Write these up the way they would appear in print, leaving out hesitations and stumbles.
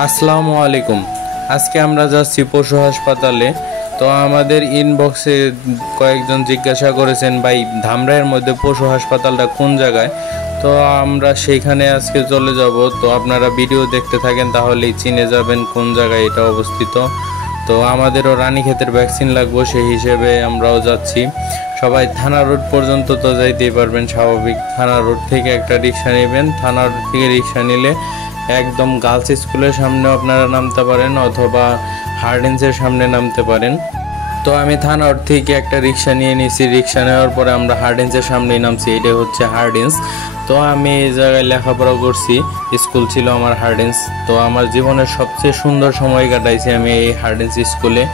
আসসালামু আলাইকুম। আজকে আমরা যাচ্ছি পশু হাসপাতালে। তো আমাদের ইনবক্সে কয়েকজন জিজ্ঞাসা করেছেন, ভাই ধামরাইয়ের মধ্যে পশু হাসপাতালটা কোন জায়গায়। তো আমরা সেইখানে আজকে চলে যাব। তো আপনারা ভিডিও দেখতে থাকেন, তাহলেই চিনে যাবেন কোন জায়গায় এটা অবস্থিত। তো আমাদেরও রানীক্ষেতের ভ্যাকসিন লাগবে, সেই হিসেবে আমরাও যাচ্ছি। সবাই থানা রোড পর্যন্ত তো যাইতেই পারবেন স্বাভাবিক। থানা রোড থেকে একটা রিক্সা নেবেন, থানা রোড থেকে রিক্সা নিলে একদম গার্লস স্কুলের সামনেও আপনারা নামতে পারেন, অথবা হার্ডেন্সের সামনে নামতে পারেন। তো আমি থানা রোড থেকে একটা রিক্সা নিয়ে নিয়েছি। রিক্সা নেওয়ার পরে আমরা হার্ডেন্সের সামনেই নামছি। এটা হচ্ছে হার্ডেন্স। তো আমি এই জায়গায় লেখাপড়া করছি, স্কুল ছিল আমার হার্ডেন্স। তো আমার জীবনের সবচেয়ে সুন্দর সময় কাটাইছি আমি এই হার্ডেন্স স্কুলে।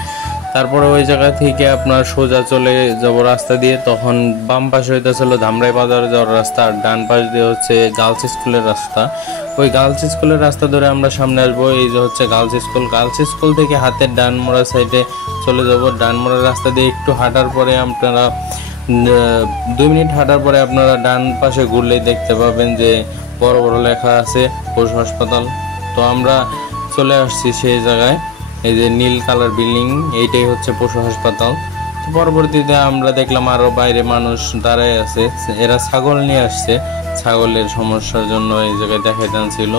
তারপরে ওই জায়গা থেকে আপনার সোজা চলে যাব রাস্তা দিয়ে, তখন বাম পাশে হইতেছিল ধামরাই বাজারে যাওয়ার রাস্তা, আর ডান পাশ দিয়ে হচ্ছে গার্লস স্কুলের রাস্তা। ওই গার্লস স্কুলের রাস্তা ধরে আমরা সামনে আসবো। এই যে হচ্ছে গার্লস স্কুল। গার্লস স্কুল থেকে হাতের ডান মোড়া সাইডে চলে যাব। ডান মোড়ার রাস্তা দিয়ে একটু হাঁটার পরে আপনারা 2 মিনিট হাঁটার পরে আপনারা ডান পাশে ঘুরলেই দেখতে পাবেন যে বড় বড় লেখা আছে পশু হাসপাতাল। তো আমরা চলে আসছি সেই জায়গায়। এই যে নীল কালার বিল্ডিং, এইটাই হচ্ছে পশু হাসপাতাল। তো পরবর্তীতে আমরা দেখলাম আরো বাইরে মানুষ দাঁড়ায় আছে, এরা ছাগল নিয়ে আসছে। ছাগলের সমস্যার জন্য এই জায়গায় দেখাইতে আনছিল।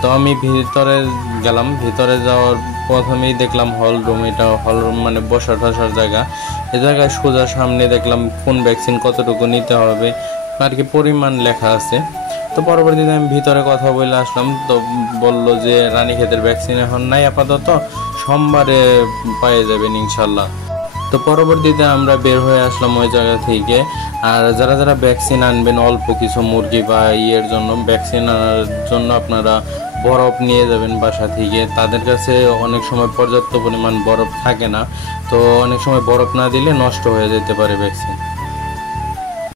তো আমি ভিতরে গেলাম। ভিতরে যাওয়ার প্রথমেই দেখলাম হল রুম। এটা হল রুম মানে বসার টসার জায়গা। এই জায়গায় সোজা সামনে দেখলাম কোন ভ্যাকসিন কতটুকু নিতে হবে আর কি পরিমাণ লেখা আছে। তো পরবর্তীতে আমি ভিতরে কথা বলে আসলাম। তো বলল যে রানীক্ষেতের ভ্যাকসিন এখন নাই আপাতত, সোমবারে পেয়ে যাবেন ইনশাল্লাহ। তো পরবর্তীতে আমরা বের হয়ে আসলাম ওই জায়গা থেকে। আর যারা যারা ভ্যাকসিন আনবেন, অল্প কিছু মুরগি বা ইয়ের জন্য ভ্যাকসিন আনার জন্য আপনারা বরফ নিয়ে যাবেন বাসা থেকে। তাদের কাছে অনেক সময় পর্যাপ্ত পরিমাণ বরফ থাকে না, তো অনেক সময় বরফ না দিলে নষ্ট হয়ে যেতে পারে ভ্যাকসিন।